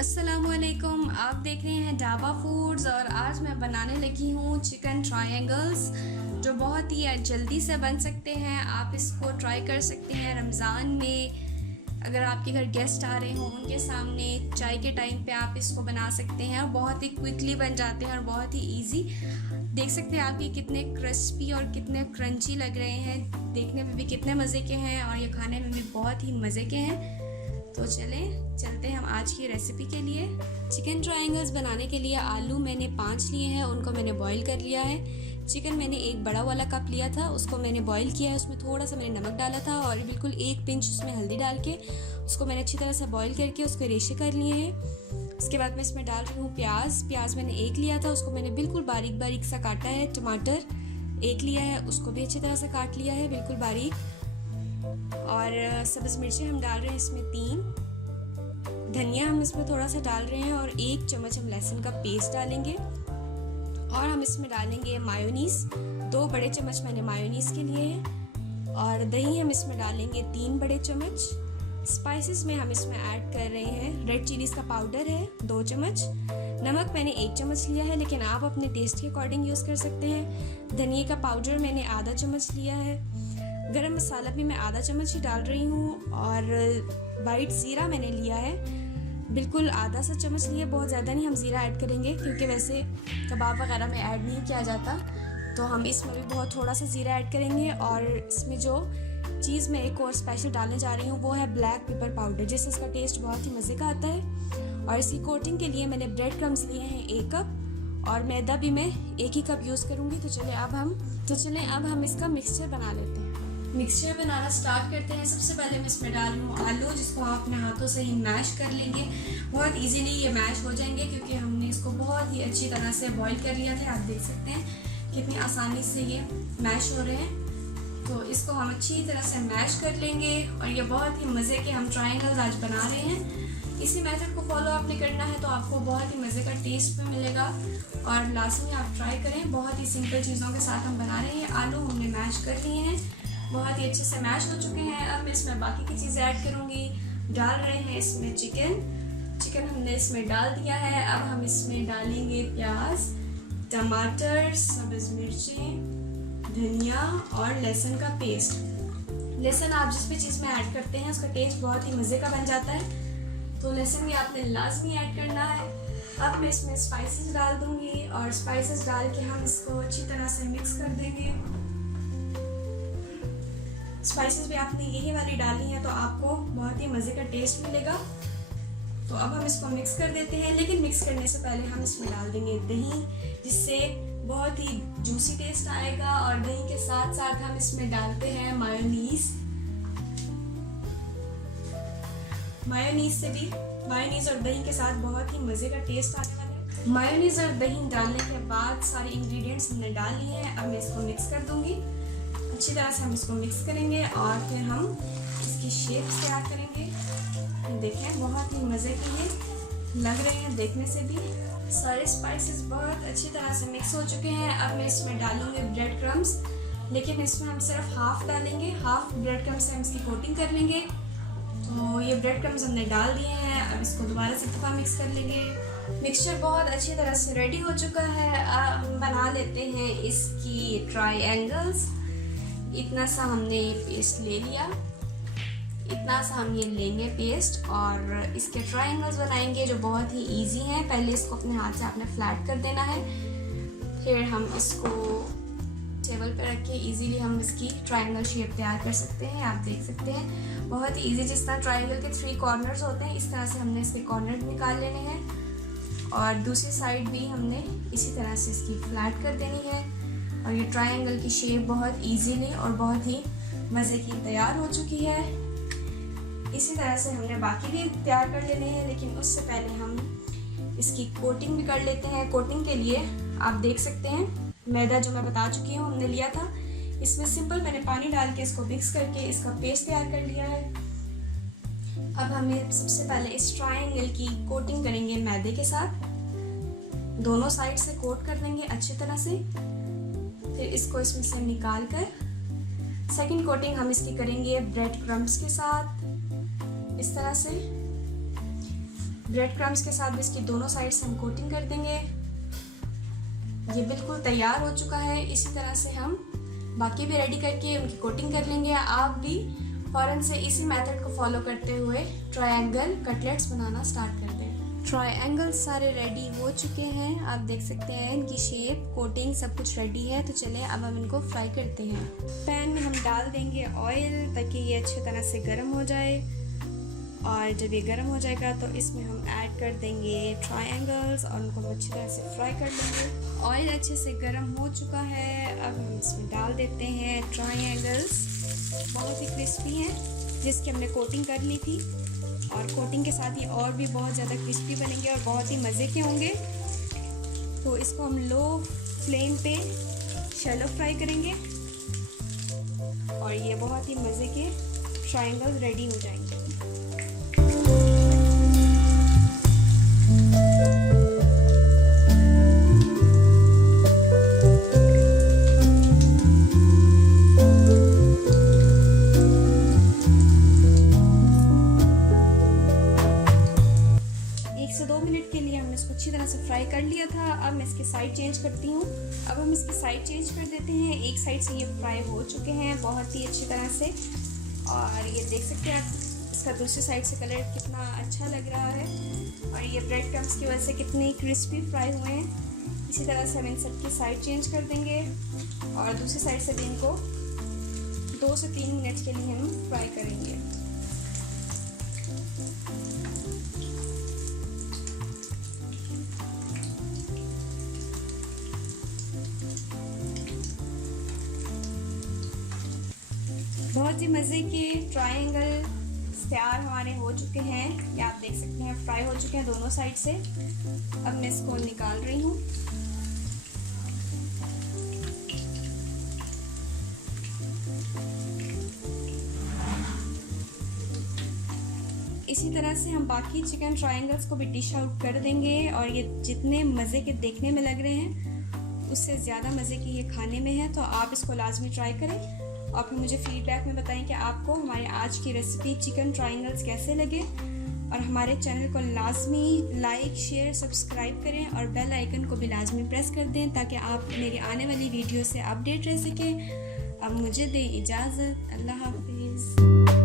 अस्सलामुअलैकुम, आप देख रहे हैं ढाबा फूड्स और आज मैं बनाने लगी हूँ चिकन ट्रायंगल्स जो बहुत ही जल्दी से बन सकते हैं। आप इसको ट्राई कर सकते हैं रमज़ान में। अगर आपके घर गेस्ट आ रहे हों उनके सामने चाय के टाइम पे आप इसको बना सकते हैं और बहुत ही क्विकली बन जाते हैं और बहुत ही इजी। देख सकते हैं आप ये कितने क्रिस्पी और कितने क्रंची लग रहे हैं, देखने में भी कितने मज़े के हैं और ये खाने में भी बहुत ही मज़े के हैं। तो चलते हैं हम आज की रेसिपी के लिए। चिकन ट्रायंगल्स बनाने के लिए आलू मैंने 5 लिए हैं, उनको मैंने बॉईल कर लिया है। चिकन मैंने एक बड़ा वाला कप लिया था, उसको मैंने बॉईल किया है। उसमें थोड़ा सा मैंने नमक डाला था और बिल्कुल 1 पिंच उसमें हल्दी डाल के उसको मैंने अच्छी तरह से बॉईल करके उसके रेशे कर लिए हैं। उसके बाद मैं इसमें डाल रही हूँ प्याज मैंने 1 लिया था, उसको मैंने बिल्कुल बारीक बारीक सा काटा है। टमाटर 1 लिया है, उसको भी अच्छी तरह से काट लिया है बिल्कुल बारीक। और सब्ज़ मिर्ची हम डाल रहे हैं इसमें 3। धनिया हम इसमें थोड़ा सा डाल रहे हैं और 1 चम्मच हम लहसुन का पेस्ट डालेंगे। और हम इसमें डालेंगे मायोनीज़, 2 बड़े चम्मच मैंने मायोनीज़ के लिए है। और दही हम इसमें डालेंगे 3 बड़े चम्मच। स्पाइसेस में हम इसमें ऐड कर रहे हैं रेड चिलीज़ का पाउडर है 2 चम्मच। नमक मैंने 1 चम्मच लिया है, लेकिन आप अपने टेस्ट के अकॉर्डिंग यूज़ कर सकते हैं। धनिया का पाउडर मैंने आधा चम्मच लिया है। गरम मसाला भी मैं आधा चम्मच ही डाल रही हूँ। और वाइट ज़ीरा मैंने लिया है, बिल्कुल आधा सा चम्मच लिया, बहुत ज़्यादा नहीं हम ज़ीरा ऐड करेंगे क्योंकि वैसे कबाब वगैरह में ऐड नहीं किया जाता, तो हम इसमें भी बहुत थोड़ा सा ज़ीरा ऐड करेंगे। और इसमें जो चीज़ मैं एक और स्पेशल डालने जा रही हूँ वो है ब्लैक पेपर पाउडर, जिससे इसका टेस्ट बहुत ही मज़े का आता है। और इसकी कोटिंग के लिए मैंने ब्रेड क्रम्स लिए हैं 1 कप और मैदा भी मैं 1 ही कप यूज़ करूँगी। तो चलें अब हम इसका मिक्सचर बना लेते हैं। मिक्सचर बनाना स्टार्ट करते हैं। सबसे पहले मैं इसमें डाल रही हूँ आलू, जिसको आप अपने हाथों से ही मैश कर लेंगे। बहुत इजीली ये मैश हो जाएंगे क्योंकि हमने इसको बहुत ही अच्छी तरह से बॉईल कर लिया था। आप देख सकते हैं कितनी आसानी से ये मैश हो रहे हैं। तो इसको हम अच्छी तरह से मैश कर लेंगे और ये बहुत ही मज़े के हम ट्रायंगल्स आज बना रहे हैं। इसी मेथड को फॉलो आपने करना है तो आपको बहुत ही मज़े का टेस्ट भी मिलेगा और लाजमी आप ट्राई करें। बहुत ही सिंपल चीज़ों के साथ हम बना रहे हैं। आलू हमने मैश कर लिए हैं, बहुत ही अच्छे से मैश हो चुके हैं। अब मैं इसमें बाकी की चीज़ें ऐड करूँगी। डाल रहे हैं इसमें चिकन हमने इसमें डाल दिया है। अब हम इसमें डालेंगे प्याज, टमाटर, सब्ज़ मिर्चें, धनिया और लहसुन का पेस्ट। लहसुन आप जिस भी चीज़ में ऐड करते हैं उसका टेस्ट बहुत ही मज़े का बन जाता है, तो लहसुन भी आपने लाजमी ऐड करना है। अब मैं इसमें स्पाइसेस डाल दूँगी और स्पाइसेस डाल के हम इसको अच्छी तरह से मिक्स कर देंगे। स्पाइसेस भी आपने यही वाली डालनी है तो आपको बहुत ही मज़े का टेस्ट मिलेगा। तो अब हम इसको मिक्स कर देते हैं, लेकिन मिक्स करने से पहले हम इसमें डाल देंगे दही, जिससे बहुत ही जूसी टेस्ट आएगा। और दही के साथ साथ हम इसमें डालते हैं मायोनीज़ और दही के साथ बहुत ही मज़े का टेस्ट आने वाला है। मायोनीज़ और दही डालने के बाद सारे इंग्रेडिएंट्स हमने डाल लिए हैं। अब मैं इसको मिक्स कर दूँगी। अच्छी तरह से हम इसको मिक्स करेंगे और फिर हम इसकी शेप्स तैयार करेंगे। देखें बहुत ही मज़े के ये लग रहे हैं देखने से भी। सारे स्पाइसेस बहुत अच्छी तरह से मिक्स हो चुके हैं। अब मैं इसमें डालूंगी ब्रेड क्रम्स, लेकिन इसमें हम सिर्फ हाफ डालेंगे। हाफ ब्रेड क्रम्स से हम इसकी कोटिंग कर लेंगे। तो ये ब्रेड क्रम्स हमने डाल दिए हैं। अब इसको दोबारा से दफ़ा मिक्स कर लेंगे। मिक्सचर बहुत अच्छी तरह से रेडी हो चुका है। अब हम बना लेते हैं इसकी ट्रायंगल्स। इतना सा हमने ये पेस्ट ले लिया, इतना सा हम ये लेंगे पेस्ट और इसके ट्रायंगल्स बनाएंगे जो बहुत ही इजी हैं। पहले इसको अपने हाथ से आपने फ्लैट कर देना है, फिर हम इसको टेबल पे रख के इजीली हम इसकी ट्रायंगल शेप तैयार कर सकते हैं। आप देख सकते हैं बहुत ही इजी। जिस तरह ट्रायंगल के 3 कॉर्नर्स होते हैं इस तरह से हमने इसके कॉर्नर निकाल लेने हैं और दूसरी साइड भी हमने इसी तरह से इसकी फ्लैट कर देनी है। और ये ट्रायंगल की शेप बहुत इजीली और बहुत ही मज़े की तैयार हो चुकी है। इसी तरह से हमने बाकी भी तैयार कर लेने हैं, लेकिन उससे पहले हम इसकी कोटिंग भी कर लेते हैं। कोटिंग के लिए आप देख सकते हैं मैदा जो मैं बता चुकी हूँ हमने लिया था, इसमें सिंपल मैंने पानी डाल के इसको मिक्स करके इसका पेस्ट तैयार कर लिया है। अब हमें सबसे पहले इस ट्रायंगल की कोटिंग करेंगे मैदे के साथ। दोनों साइड से कोट कर देंगे अच्छी तरह से। फिर इसको इसमें से निकाल कर सेकंड कोटिंग हम इसकी करेंगे ब्रेड क्रम्स के साथ। इस तरह से ब्रेड क्रम्स के साथ भी इसकी दोनों साइड से हम कोटिंग कर देंगे। ये बिल्कुल तैयार हो चुका है। इसी तरह से हम बाकी भी रेडी करके उनकी कोटिंग कर लेंगे। आप भी फ़ौरन से इसी मेथड को फॉलो करते हुए ट्रायंगल कटलेट्स बनाना स्टार्ट कर दें। ट्रायंगल सारे रेडी हो चुके हैं, आप देख सकते हैं इनकी शेप, कोटिंग सब कुछ रेडी है। तो चलें अब हम इनको फ्राई करते हैं। पैन में हम डाल देंगे ऑयल ताकि ये अच्छी तरह से गर्म हो जाए, और जब ये गर्म हो जाएगा तो इसमें हम ऐड कर देंगे ट्रायंगल्स और उनको हम अच्छी तरह से फ्राई कर लेंगे। ऑयल अच्छे से गर्म हो चुका है, अब हम इसमें डाल देते हैं ट्रायंगल्स। बहुत ही क्रिस्पी हैं, जिसकी हमने कोटिंग कर ली थी, और कोटिंग के साथ ये और भी बहुत ज़्यादा क्रिस्पी बनेंगे और बहुत ही मज़े के होंगे। तो इसको हम लो फ्लेम पे शैलो फ्राई करेंगे और ये बहुत ही मज़े के ट्रायंगल्स रेडी हो जाएंगे। अच्छी तरह से फ्राई कर लिया था। अब मैं इसकी साइड चेंज करती हूँ। अब हम इसकी साइड चेंज कर देते हैं। एक साइड से ये फ्राई हो चुके हैं बहुत ही अच्छी तरह से, और ये देख सकते हैं इसका दूसरी साइड से कलर कितना अच्छा लग रहा है, और ये ब्रेड क्रम्स की वजह से कितनी क्रिस्पी फ्राई हुए हैं। इसी तरह से हम इन सब की साइड चेंज कर देंगे और दूसरी साइड से भी इनको 2 से 3 मिनट के लिए हम फ्राई करेंगे। बहुत ही मज़े के ट्रायंगल तैयार हमारे हो चुके हैं। ये आप देख सकते हैं फ्राई हो चुके हैं दोनों साइड से। अब मैं इसको निकाल रही हूँ। इसी तरह से हम बाकी चिकन ट्रायंगल्स को भी डिश आउट कर देंगे, और ये जितने मज़े के देखने में लग रहे हैं उससे ज़्यादा मज़े के ये खाने में है। तो आप इसको लाजमी ट्राई करें और फिर मुझे फीडबैक में बताएं कि आपको हमारी आज की रेसिपी चिकन ट्रायंगल्स कैसे लगे। और हमारे चैनल को लाजमी लाइक, शेयर, सब्सक्राइब करें और बेल आइकन को भी लाजमी प्रेस कर दें ताकि आप मेरी आने वाली वीडियो से अपडेट रह सकें। अब मुझे दें इजाज़त। अल्लाह हाफिज़।